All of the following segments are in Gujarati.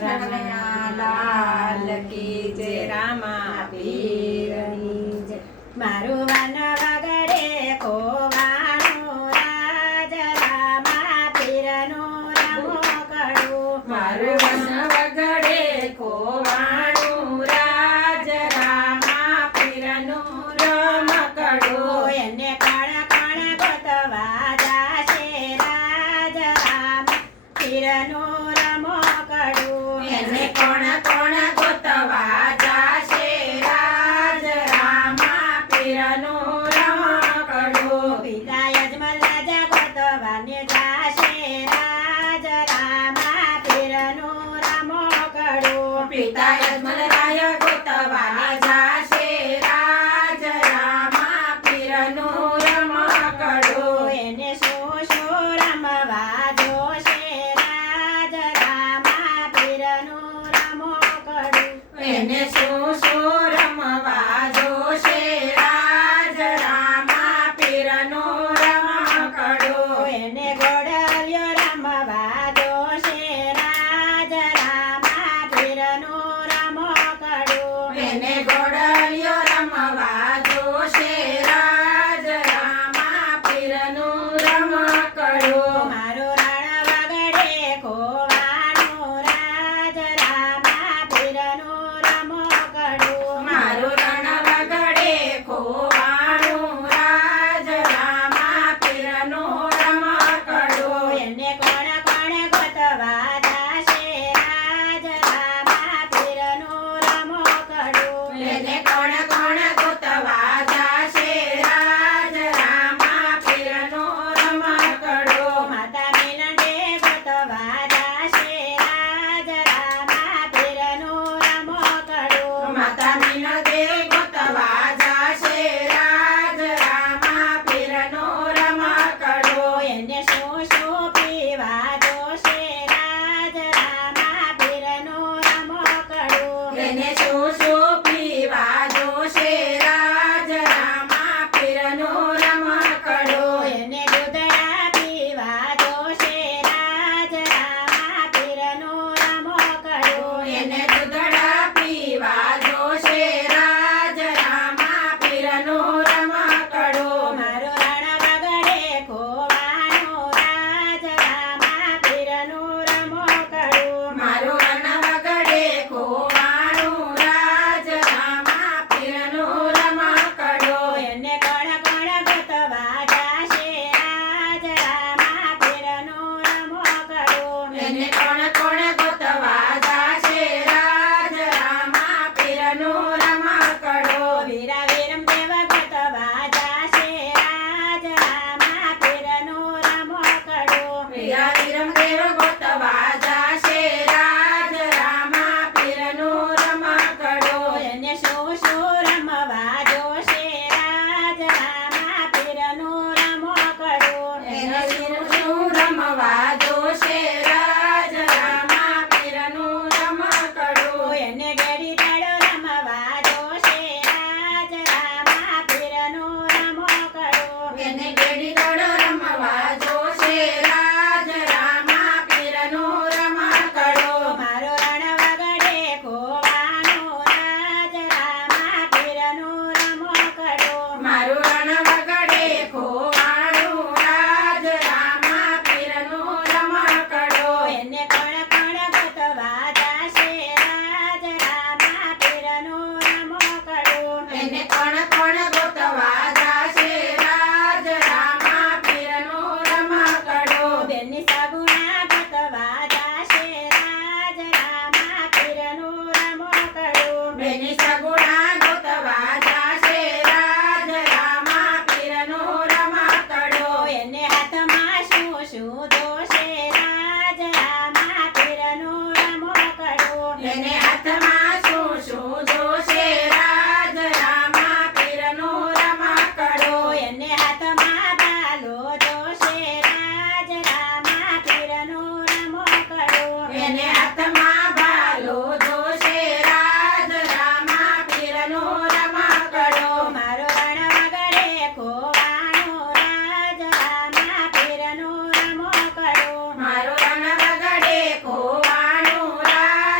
લાલ કી જય રામા પીરની જય. મારું વન વગડે ખોવાનું રાજ રામા પીરનું રમકડું. મારું વન વગડે ખોવાનું રાજ રામા પીરનું રમકડું. એને કણ કણ ગોતવા જાશે રાજ રામા પીરનું રમકડું. એને કોણ કોણ ગોતવા જાશે રાજ રામા પીરનું રમકડું. પિતા યજમલ રાજા ગોતવાને જાશે રાજ રામા પીરનું રમકડું. પિતા યજમલ રાય ગોતવા જાશે રાજ રામા પીરનું રમકડું. એને શું શું રમવા જોશે રાજ રામા પીરનું રમકડું. એને શું શું રમવા જોશે રાજ રામા પીરનું રમકડું. એને ઘોડલિયો રમવા જોશે રાજ રામા પીરનું રમકડું. એને ઘોડલિયો રમવા જોશે રાજ રામા પીરનું રમકડું. મારું રણ વગડે ખોવાનું રાજ રામા પીરનું રમકડું. મારું રણ વગડે ખોવાનું રાજ રામા પીરનું રમકડું. એને કોણ કોણ ગોતવા જાશે રાજ રામા પીરનું રમકડું. એને કોણ કોણ ગોતવા જાશે રાજ રામા પીરનું રમકડું. માતા મિલંડે ગોતવા જાશે રાજ રામા પીરનું રમકડું. માતા મીનદે ગોતવા જાશે રાજ રામા પીરનું રમકડું. એને શું શું પીવા જોશે રાજ રામા પીરનું રમકડું. એને શું શું પીવા જોશે રાજ રામા પીરનું રમકડું. એને દૂધડા પીવા જોશે રાજ રામા પીરનું રમકડું. એને દૂધડા પીવા જોશે રાજ રામા પીરનું રમકડું. મારું રણ વગડે ખોવાનું રાજ રામા પીરનું રમકડું. મારું વન વગડે ખોવાનું રાજ રામા પીરનું રમકડું. એને કણ કણ ગોતવા જાશે રાજ રામા પીરનું રમકડું. એને કોણ કોણ ગોતવા જાશે રાજ રામા પીરનું રમકડું. વીરા વીરમ દેવ ગોતવા જાશે રાજ રામા પીરનું રમકડું. વીરા વીરમ દેવ ગોતવા જાશે રાજ રામા પીરનું રમકડું. એને શું શું રમવા જોશે રાજ રામા પીરનું રમકડું. એને શું શું રમવા જોશે રાજ રામા પીરનું રમકડું. એને ગેડી દાડો રમવા જોશે રાજ રામા પીરનું રમકડું. એને ગેડી દડો રમવા જોશે રાજ રામા પીરનું રમકડું. મારો રણ વગડે ખોવાનું રાજ રામા પીરનું રમકડું. મારું રણ વગડે ખોવાનું રાજ રામા પીરનું રમકડું. એને કણ કણ ગોતવા જાશે રાજ રામા પીરનું રમકડું. એને કોણ કોણ ગોતવા જાશે રાજ રામા પીરનું રમકડું. બેની સગુણા ગોતવા જાશે રાજ રામા પીરનું રમકડું. બેની સગુણા ગોતવા જાશે રાજ રામા પીરનું રમકડું. એને હાથમાં શું શું જોશે રાજ રામા પીરનું રમકડું. એને હાથમાં શું શું જોશે રાજ રામા પીરનું રમકડું. એને હાથમાં બાલો જોશે રાજ રામા પીરનું રમકડું. એને હાથમાં ભાલો જોશે રાજ રામા પીરનું રમકડું. મારો રણ વગડે ખોવાનું રાજ રામા પીરનું રમકડું. મારું રણ વગડે ખોવાનું રાજ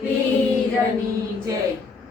પીરની જય.